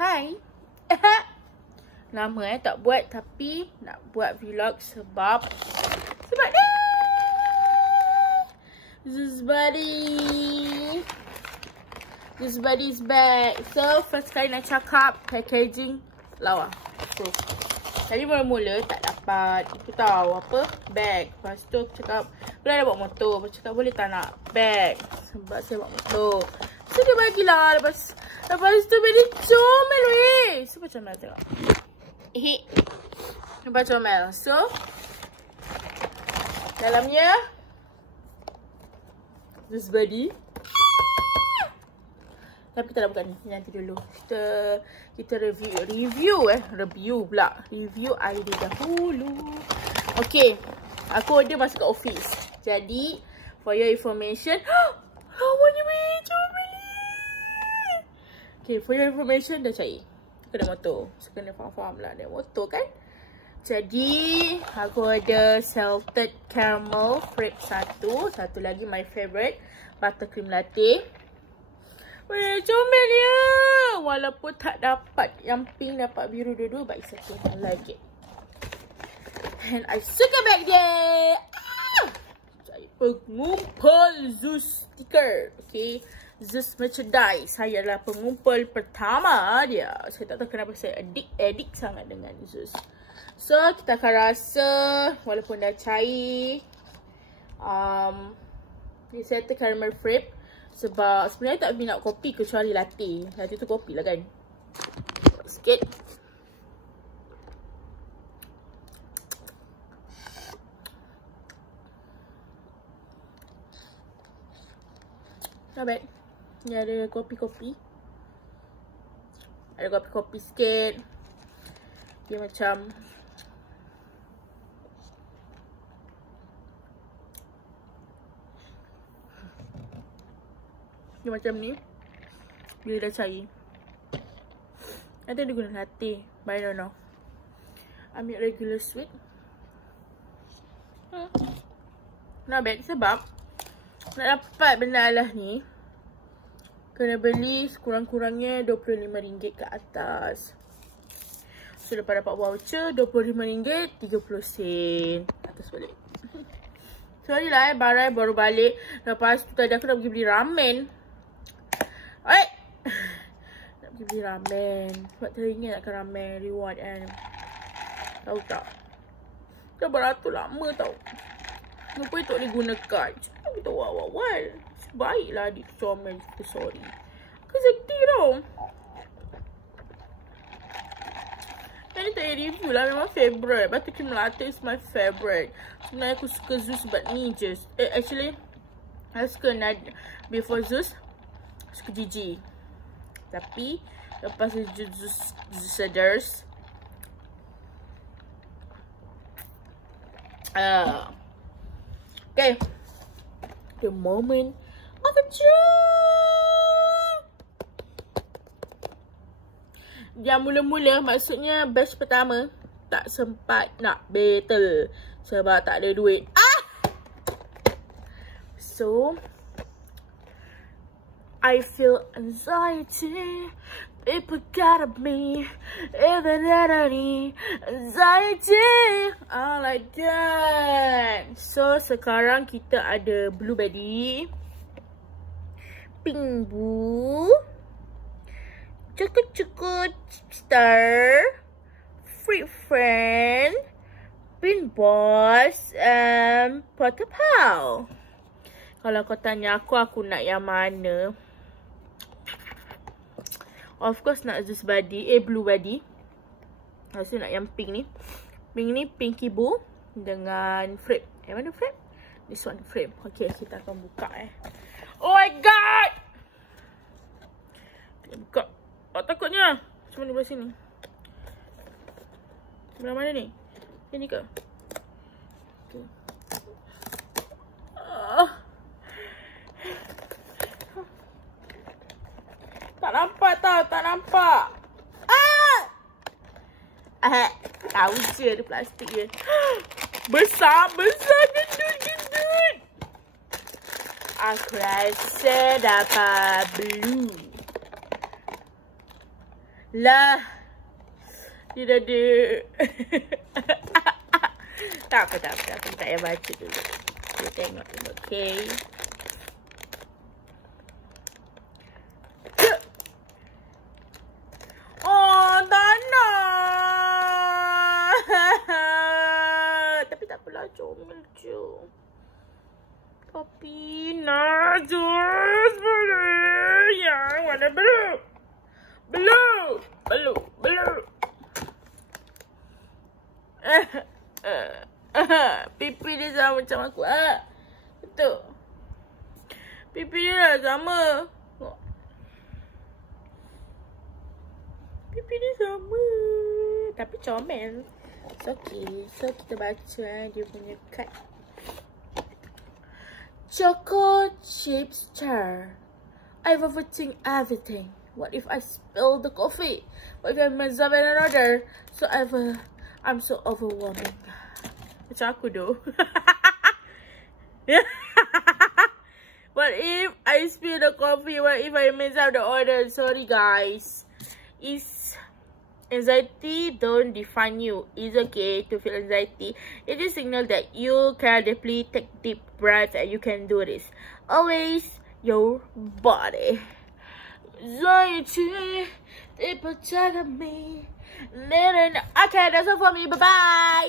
Hai. Lama tak buat, tapi nak buat vlog sebab dia Zeus Buddy is back. So first kali nak cakap packaging lawa. So tadi mula-mula tak dapat itu tahu apa bag. Lepas tu aku cakap boleh nak bawa motor. Lepas cakap boleh tak nak bag sebab saya bawa motor. So dia bagilah. Lepas tu dia comel weh. So macam mana tengok. Nampak comel. So dalamnya Zeus Buddy. Tapi kita dah buka ni. Nanti dulu. Kita review pula. Review ID dahulu. Okay. Aku order masuk ke office. Jadi for your information. Lawannya comel. Okay, for your information dah cair. Aku ada motor. So kena faham lah ada motor kan. Jadi aku ada salted caramel frappe satu lagi my favorite buttercream latte. Weh, comel dia. Walaupun tak dapat yang pink, dapat biru dua-dua, but it's okay. I like it. And I suka bag dia. Saya pengumpul Zeus sticker. Okay. Zeus merchandise. Saya adalah pengumpul pertama dia. Saya tak tahu kenapa saya addict sangat dengan Zeus. So, kita akan rasa walaupun dah cair. Ni salted caramel frappe. Sebab sebenarnya tak minat kopi kecuali latte. Latte tu kopi lah kan. Sikit. Not bad. Ni ada kopi-kopi. Ada kopi-kopi sikit. Dia macam ni. Bila dah cair. Nanti dia guna latte. But I don't know. Ambil regular sweet. Not bad. Sebab nak dapat benda lah ni, kena beli sekurang-kurangnya RM25 ke atas. So lepas dapat voucher RM25 30 sen atas balik. Sorry lah barai baru balik. Lepas tu tadi aku nak pergi beli ramen. Nak pergi beli ramen. Sebab teringat nakkan ramen reward kan. Tahu tak? Dah beratur lama tau. Kenapa tak boleh guna kad? Cakap kita awal-awal. Baiklah adik comel. Sorry. Aku sedih tau. Yang ni tak payah review lah. Memang favourite. Buttercream latte is my favourite. Sebenarnya aku suka Zeus sebab ni je. Actually, I suka before Zeus, suka Gigi. Tapi, lepas Zeus sedars. Okay. The moment of a truth. Yang mula-mula maksudnya batch pertama tak sempat nak battle sebab tak ada duit. So I feel anxiety. People got at me. Even any anxiety. I like that. So sekarang kita ada Blue Buddy, Pink Boo, Cukut Star, Free Friend, Pin Boss, and Potapau. Kalau kau tanya aku nak yang mana? Of course nak Zeus Buddy, Blue Buddy. Rasa nak yang pink ni. Pink ni Pinky Boo dengan frappe. Mana frappe? This one frappe. Okay, kita akan buka Oh my god! Kita buka. Takutnya. Cuma di belah sini. Belah mana ni? Ini ke? Okay. Tak nampak tau, tak nampak. Tahu je ada plastik je. Besar, gendut. Aku rasa dapat blue. Lah. Dia dah ada. Tak apa. Tak payah baca dulu. Kita tengok dulu. Okay. Oh, tak nak. Tapi tak apalah. Comel je. Tapi najis boleh. Yang warna blue. Blue. Pipi dia sama macam aku. Betul. Pipi dia dah sama. Pipi dia sama. Tapi comel. It's okay. So kita baca dia punya kad. Choco chip star. I've overthink everything. What if I spill the coffee? What if I mess up in an order? So I'm so overwhelming. Macam aku tu. What if I spill the coffee? What if I mess up the order? Sorry guys. It's anxiety don't define you. It's okay to feel anxiety. It is a signal that you can deeply take deep breaths and you can do this. Always your body. Anxiety, they protect me. Okay, that's all for me. Bye bye.